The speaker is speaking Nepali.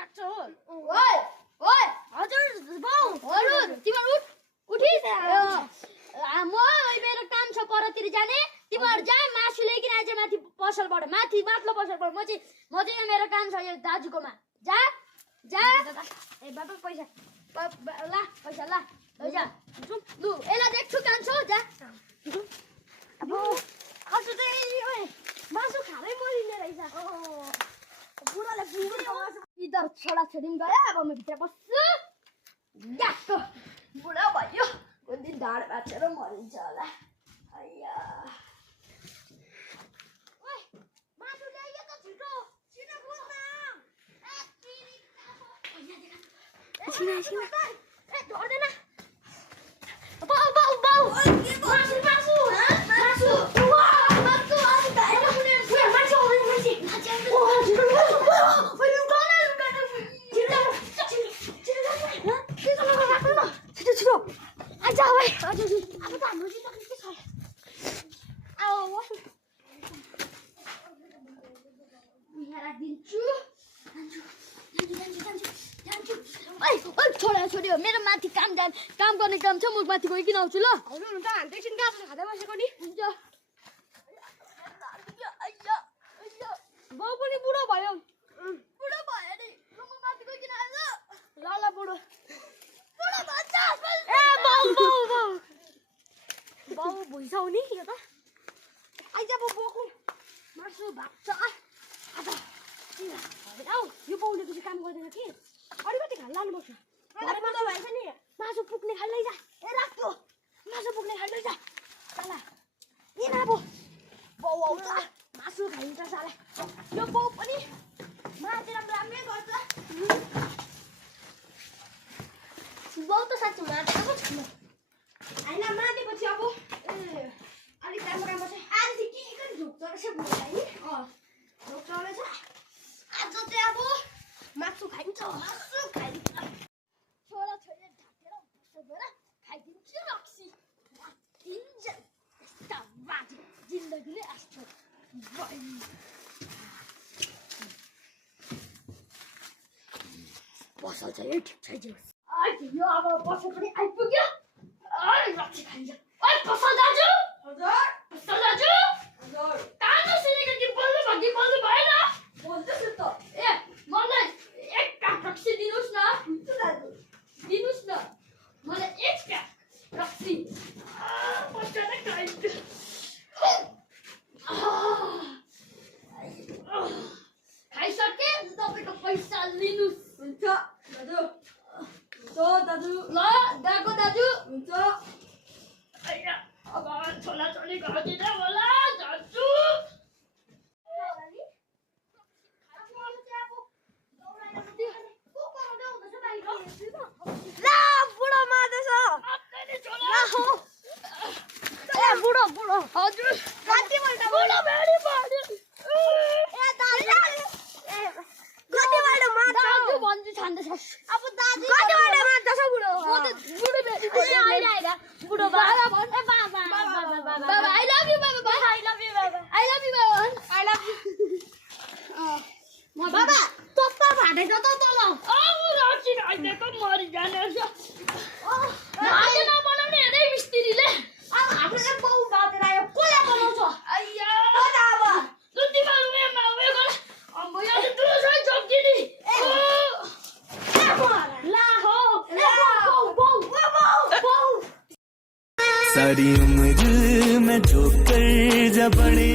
डाक्छ हो ओइ ओइ हजुर बाउ हजुर तिम्रो उठिस म मेरो काम छ परतिर जाने तिमीहरु जा मासु ल्याइकिन आइज माथि पसलबाट माथि माथलो पसलबाट म चाहिँ यहाँ मेरो काम छ यो दाजुकोमा जा जा ए बाबा पैसा ला पैसा ला लैजा लु एला देख्छु काम छ जा अब आज चाहिँ ओए मासु खाँदै मरिने रहेछ बुढाले बुढो इधर छोडा छोडिम गरे अब म भित्र बस्छु याक्क बुढा भयो कुन दिन ढाड भाँचेर मरिन्छ होला अय्या ओए मासु ल्याइयो त छिटो छिटो बुझ्न छिना ए ढोर्दैन बाउ बाउ बाउ मासु मासु मासु वा मासु अनि धाएर कुने मासु ओ छिटो छिटो छिटो आजा ओए अब त हाम्रो जित्न के छ आओ यहाँ राखिदिन्छु जान्छु छोरा छोरी हो मेरो माथि काम गर्ने काम छ म माथि गइकिन आउँछु ल हजुर हुन्छ हामी एकछिन गाजर खाँदै बसेको नि हुन्छ बाउ पनि बुढो भयो बुढो भयो नि म माथि गइकिन आउँछु ल ल बुढो बुढो भन्छ ए बाउ बाउ बाउ बाउ भुइँसाउ नि यो त आइज अब बोकु मासु भात छ आजा आऊ यो बाउले पछि काम गर्दैन कि अलिकति खान लानुपर्छ बुढो भएछ नि मासु पुग्ने खान लैजा ए राख्यो मासु पुग्ने खान लैजा साला ए अब बाउ आउँछ मासु खाइन्छ साला यो बाउ पनि माथि राम्रै गर्छ बाउ त साँच्ची माटेको छैन हैन माथि अब ए अलिक राम्रो राम्रो छ आज चाहिँ के झुक्छ रहेछ बुढो नि झोक्छ रहेछ आज चाहिँ अब मासु खाइन्छ मासु खाइन्छ छोरा छोरी ढाकेर बसेर खाइदिन्छु रक्सी यस्ता बाजे जिन्दगी नै यस्तो पसल चाहिँ ठिक छैन यो अब पसल पनि आइपुग्यो रक्सी खाइन्छ ओइ पसल दाजु हजुर पसल दाजु हजुर तानो सुनेको कि बोल्नु भएन बोल्दैछु त ए मलाई एक प्याक रक्सी दिनुहोस् न हुन्छ दाजु दिनुहोस् न मलाई एक प्याक रक्सी पैसा नै खाइदिन्छु खाइसके तपाईँको पैसा लिनुहोस् हुन्छ दाजु हुन्छ दाजु ल गएको दाजु हुन्छ हैन अब छोला छोरी घरतिर होला जान्छु ला बुढो मार्दैछ ए बुढो बुढो हजुर कतिपल्ट बुढो भेरी भयो ए दाजु ए कतिपल्ट मार्छ दाजु भन्छु छान्दैछ अब दाजु कतिपल्ट मार्छ बुढो म त बुढो भेरी हैन बुढो बाबा भन् ए बाबा बाबा बाबा आई लभ यु बाबा आई लभ यु बाबा आई लभ यु बाबा आई लभ यु बाबा तप्पा फाटेछ त तल रक्सी खाइदिएको मरि जाने भाते नबनाउने हेर्दै मिस्त्रीले अब हाम्रो एक बाउ बातेर आयो कसले बनाउँछ अय्या अब लुटी मारुमा उयो गर अम्बो यो त ठुलो छ जग्गिनी ला हो बाउ बाउ बाउ बाउ सारी उम्र मैं ठोकर जा पड़े